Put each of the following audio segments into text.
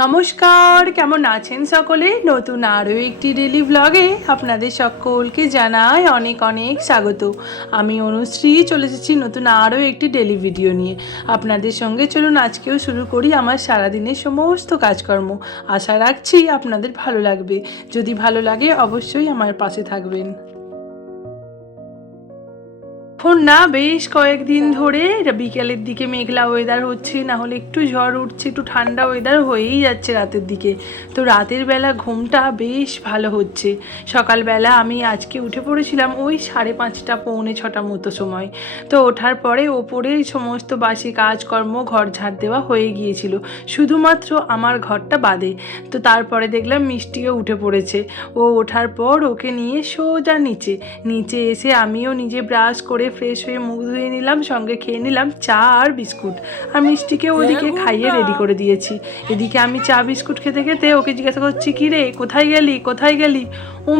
নমস্কার, কেমন আছেন সকলে? নতুন আরও একটি ডেলি ব্লগে আপনাদের সকলকে জানাই অনেক অনেক স্বাগত। আমি অনুশ্রী চলে এসেছি নতুন আরও একটি ডেলি ভিডিও নিয়ে আপনাদের সঙ্গে। চলুন আজকেও শুরু করি আমার সারাদিনের সমস্ত কাজকর্ম। আশা রাখছি আপনাদের ভালো লাগবে। যদি ভালো লাগে অবশ্যই আমার পাশে থাকবেন। এখন না বেশ কয়েকদিন ধরে বিকেলের দিকে মেঘলা ওয়েদার হচ্ছে, না হলে একটু ঝড় উঠছে, একটু ঠান্ডা ওয়েদার হয়েই যাচ্ছে রাতের দিকে। তো রাতের বেলা ঘুমটা বেশ ভালো হচ্ছে। সকালবেলা আমি আজকে উঠে পড়েছিলাম ওই 5:30 পৌনে 6টা মতো সময়। তো ওঠার পরে ওপরে সমস্ত বাসি কাজকর্ম ঘর ঝাড় দেওয়া হয়ে গিয়েছিল, শুধুমাত্র আমার ঘরটা বাদে। তো তারপরে দেখলাম মিষ্টিও উঠে পড়েছে। ও ওঠার পর ওকে নিয়ে সোজা নিচে এসে আমিও নিজে ব্রাশ করে ফ্রেশ হয়ে মুখ ধুয়ে নিলাম, সঙ্গে খেয়ে নিলাম চা আর বিস্কুট। আর মিষ্টিকে ওদিকে খাইয়ে রেডি করে দিয়েছি। এদিকে আমি চা বিস্কুট খেতে খেতে ওকে জিজ্ঞাসা করছি, কী রে কোথায় গেলি?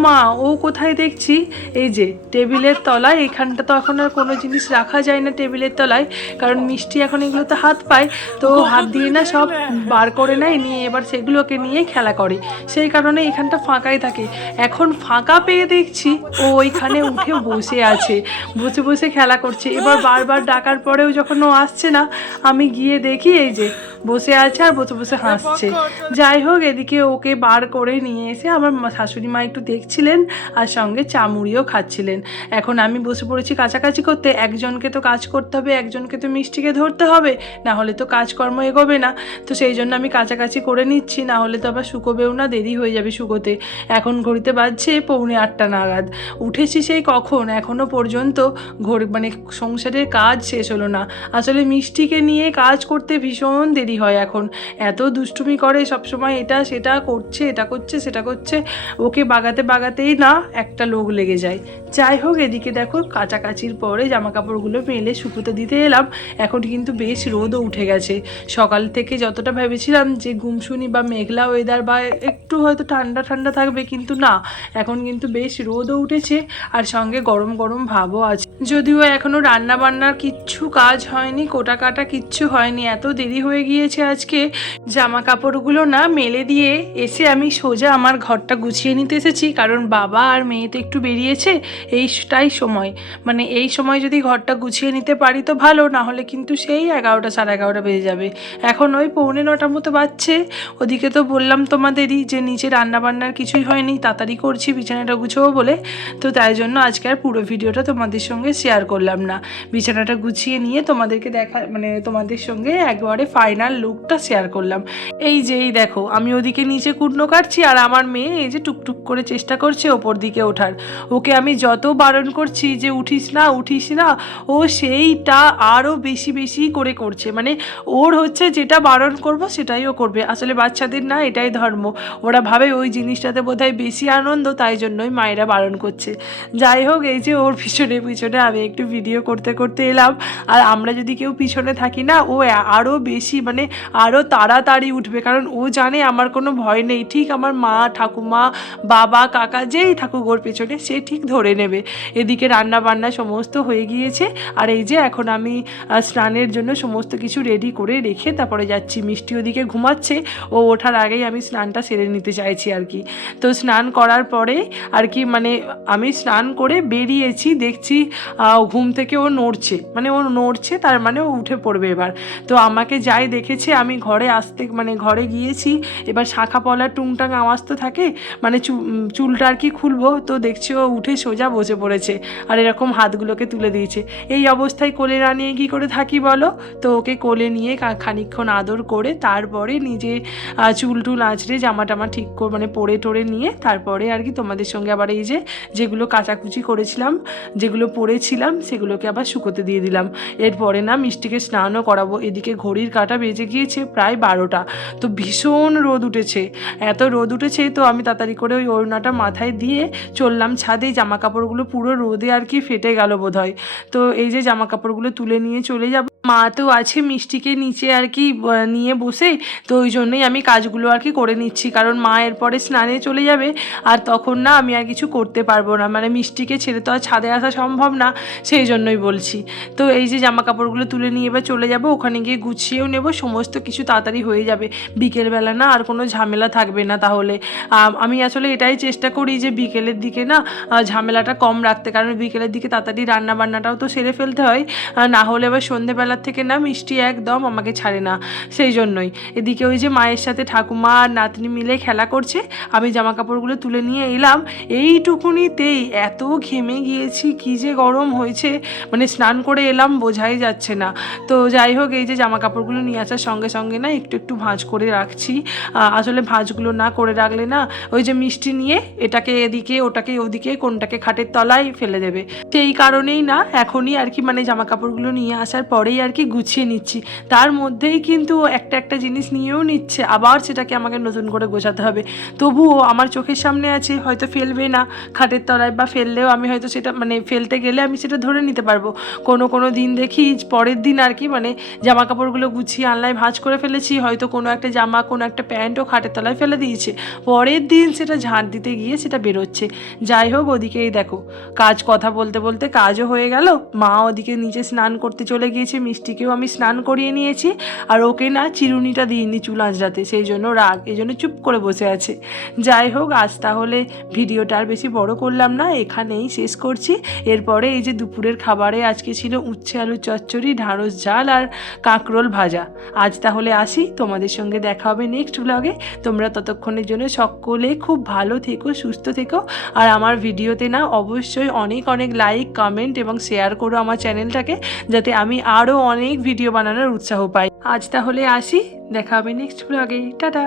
মা ও কোথায় দেখছি এই যে টেবিলের তলায়। এখানটা তো এখন আর কোনো জিনিস রাখা যায় না টেবিলের তলায়, কারণ মিষ্টি এখন এগুলোতে হাত পায়, তো হাত দিয়ে না সব বার করে নেয়, নিয়ে এবার সেগুলোকে নিয়ে খেলা করে। সেই কারণে এখানটা ফাঁকাই থাকে। এখন ফাঁকা পেয়ে দেখছি ও ওইখানে উঠে বসে আছে, বসে খেলা করছে। এবার বারবার ডাকার পরেও যখন ও আসছে না, আমি গিয়ে দেখি এই যে বসে আছে আর বসে হাসছে। যাই হোক, এদিকে ওকে বার করে নিয়ে এসে আমার শাশুড়ি মা একটু দেখছিলেন আর সঙ্গে চা মুড়িও খাচ্ছিলেন। এখন আমি বসে পড়েছি কাছাকাছি করতে। একজনকে তো কাজ করতে হবে, একজনকে তো মিষ্টিকে ধরতে হবে, না হলে তো কাজকর্ম এগোবে না। তো সেই জন্য আমি কাছাকাছি করে নিচ্ছি, না হলে তো আবার শুকোবেও না, দেরি হয়ে যাবে শুকোতে। এখন ঘড়িতে বাজছে 7:45 নাগাদ। উঠেছি সেই কখন, এখনও পর্যন্ত মানে সংসারের কাজ শেষ হলো না। আসলে মিষ্টিকে নিয়ে কাজ করতে ভীষণ দেরি হয়। এখন এত দুষ্টুমি করে সবসময়, এটা করছে সেটা করছে, ওকে বাগাতেই না একটা লোক লেগে যায়। যাই হোক, এদিকে দেখো কাচাকাচির পরে জামা কাপড়গুলো মেলে শুকোতে দিতে এলাম। এখন কিন্তু বেশ রোদও উঠে গেছে। সকাল থেকে যতটা ভেবেছিলাম যে গুমসুনি বা মেঘলা ওয়েদার বা একটু হয়তো ঠান্ডা থাকবে, কিন্তু না, এখন কিন্তু বেশ রোদও উঠেছে আর সঙ্গে গরম গরম ভাবও আছে। যদিও এখনও রান্না বান্নার কিচ্ছু কাজ হয়নি, কোটা কাটা কিচ্ছু হয়নি, এত দেরি হয়ে গিয়েছে আজকে। জামা কাপড়গুলো না মেলে দিয়ে এসে আমি সোজা আমার ঘরটা গুছিয়ে নিতে এসেছি, কারণ বাবা আর মেয়ে তো একটু বেরিয়েছে। এইটাই সময়, মানে এই সময় যদি ঘরটা গুছিয়ে নিতে পারি তো ভালো, না হলে কিন্তু সেই 11টা 11:30 বেজে যাবে। এখন ওই 8:45 মতো বাজছে। ওদিকে তো বললাম তোমাদেরই যে নিচে রান্নাবান্নার কিছুই হয়নি, তাড়াতাড়ি করছি বিছানাটা গুছোবো বলে। তো তাই জন্য আজকে আর পুরো ভিডিওটা তোমাদের সঙ্গে শেয়ার করলাম না। বিছানাটা গুছিয়ে নিয়ে তোমাদেরকে তোমাদের সঙ্গে একবারে ফাইনাল লুকটা শেয়ার করলাম। এই দেখো আমি ওদিকে নিচে কুটনো কাটছি, আর আমার মেয়ে এই যে টুকটুক করে চেষ্টা করছে ওপর দিকে ওঠার। ওকে আমি যত বারণ করছি যে উঠিস না, ও সেইটা আরও বেশি করে করছে। মানে ওর হচ্ছে যেটা বারণ করব সেটাই ও করবে। আসলে বাচ্চাদের না এটাই ধর্ম, ওরা ভাবে ওই জিনিসটাতে বোধহয় বেশি আনন্দ, তাই জন্যই মায়েরা বারণ করছে। যাই হোক, এই যে ওর পিছনে আমি একটু ভিডিও করতে এলাম। আর আমরা যদি কেউ পিছনে থাকি না, ও আরও বেশি মানে আরও তাড়াতাড়ি উঠবে, কারণ ও জানে আমার কোনো ভয় নেই। ঠিক আমার মা, ঠাকুমা, বাবা, কাকা যেই থাকুক ওর পেছনে, সে ঠিক ধরে নেবে। এদিকে রান্না বান্না সমস্ত হয়ে গিয়েছে। আর এই যে এখন আমি স্নানের জন্য সমস্ত কিছু রেডি করে রেখে তারপরে যাচ্ছি। মিষ্টি ওদিকে ঘুমাচ্ছে, ও ওঠার আগেই আমি স্নানটা সেরে নিতে চাইছি আর কি। তো স্নান করার পরে আর কি, মানে আমি স্নান করে বেরিয়েছি, দেখছি ঘুম থেকে ও নড়ছে, তার মানে ও উঠে পড়বে এবার। তো আমাকে যাই দেখেছে, আমি ঘরে গিয়েছি। এবার শাঁখা পলার টুংটাং আওয়াজ তো থাকে, মানে চুলটা আর কি খুলবো, তো দেখছি ও উঠে সোজা বসে পড়েছে আর এরকম হাতগুলোকে তুলে দিয়েছে। এই অবস্থায় কোলে না নিয়ে কী করে থাকি বলো? তো ওকে কোলে নিয়ে খানিকক্ষণ আদর করে তারপরে নিজে চুল আঁচড়ে জামা টামা ঠিক করে পরে টোরে নিয়ে তারপরে আর কি তোমাদের সঙ্গে আবার এই যেগুলো কাচাকুচি করেছিলাম, যেগুলো পরেছিলাম, সেগুলোকে আবার শুকোতে দিয়ে দিলাম। এরপরে না মিষ্টিকে স্নানও করাবো। এদিকে ঘড়ির কাঁটা বেজে গিয়েছে প্রায় 12টা। তো ভীষণ রোদ উঠেছে, এত রোদ উঠেছে, তো আমি তাড়াতাড়ি করে ওই ওড়নাটা মাথায় দিয়ে চললাম ছাদে। জামা কাপড়গুলো পুরো রোদে আর কি ফেটে গেল বোধহয়। তো এই যে জামা কাপড়গুলো তুলে নিয়ে চলে যাব। মা তো আছে মিষ্টিকে নিচে আর কি নিয়ে বসে, তো ওই জন্যই আমি কাজগুলো আর কি করে নিচ্ছি, কারণ মা এরপরে স্নানে চলে যাবে আর তখন না আমি আর কিছু করতে পারবো না, মানে মিষ্টিকে ছেড়ে তো আর ছাদে আসা সম্ভব না, সেই জন্যই বলছি। তো এই যে জামা কাপড়গুলো তুলে নিয়ে এবার চলে যাব, ওখানে গিয়ে গুছিয়েও নেব, সমস্ত কিছু তাড়াতাড়ি হয়ে যাবে, বিকেলবেলা না আর কোনো ঝামেলা থাকবে না। তাহলে আমি আসলে এটাই চেষ্টা করি যে বিকেলের দিকে না ঝামেলাটা কম রাখতে, কারণ বিকেলের দিকে তাড়াতাড়ি রান্না বান্নাটাও তো সেরে ফেলতে হয়, না হলে এবার সন্ধেবেলার থেকে না মিষ্টি একদম আমাকে ছাড়ে না, সেই জন্যই। এদিকে ওই যে মায়ের সাথে ঠাকুমা আর নাতনি মিলে খেলা করছে, আমি জামা কাপড়গুলো তুলে নিয়ে এলাম, এইটুকুনিতেই এত ঘেমে গিয়েছি, কী যে গরম হয়েছে, মানে স্নান করে এলাম বোঝাই যাচ্ছে না। তো যাই হোক, এই যে জামা কাপড়গুলো নিয়ে আসার সঙ্গে সঙ্গে না একটু একটু ভাঁজ করে রাখছি, আসলে ভাঁজগুলো না করে রাখলে না ওই যে মিষ্টি নিয়ে এটাকে এদিকে ওটাকে ওদিকে কোনটাকে খাটের তলায় ফেলে দেবে, সেই কারণেই না এখনই আর কি মানে জামা কাপড়গুলো নিয়ে আসার পরেই আর কি গুছিয়ে নিচ্ছি, তার মধ্যেই কিন্তু একটা একটা জিনিস নিয়েও নিচ্ছে, আবার সেটাকে আমাকে নতুন করে গোছাতে হবে। তবুও আমার চোখের সামনে আছে, হয়তো ফেলবে না খাটের তলায়, বা ফেললেও আমি হয়তো সেটা মানে ফেলতে গেলে আমি সেটা ধরে নিতে পারবো। কোনো দিন দেখি পরের দিন আর কি মানে জামা কাপড়গুলো গুছিয়ে আনলায় ভাঁজ করে ফেলেছি, হয়তো কোনো একটা জামা কোনো একটা প্যান্টও খাটের তলায় ফেলে দিয়েছে, পরের দিন সেটা ঝাঁট দিতে গিয়ে সেটা বেরোচ্ছে। যাই হোক, ওদিকেই দেখো কথা বলতে বলতে কাজও হয়ে গেল, মা ওদিকে নিচে স্নান করতে চলে গিয়েছে, মিষ্টিকেও আমি স্নান করিয়ে নিয়েছি, আর ওকে না চিরুনিটা দিইনি চুল আঁচড়াতে, সেই জন্য রাগ, এই জন্য চুপ করে বসে আছে। যাই হোক, আজ তাহলে ভিডিওটা আর বেশি বড় করলাম না, এখানেই শেষ করছি। এরপরে এই যে দুপুরের খাবারে আজকে ছিল উচ্ছে আলু চচ্চড়ি, ঢ্যাঁড়স ঝাল আর কাঁকরোল ভাজা। আজ তাহলে আসি, তোমাদের সঙ্গে দেখা হবে নেক্সট ব্লগে। তোমরা ততক্ষণের জন্য সকলে খুব ভালো থেকো, সুস্থ থেকো, আর আমার ভিডিওতে না অবশ্যই অনেক অনেক লাইক কমেন্ট এবং শেয়ার করো আমার চ্যানেলটাকে, যাতে আমি আরও অনেক ভিডিও বানানোর উৎসাহ পাই। আজ তাহলে আসি, দেখা হবে নেক্সট ব্লগে, টাটা।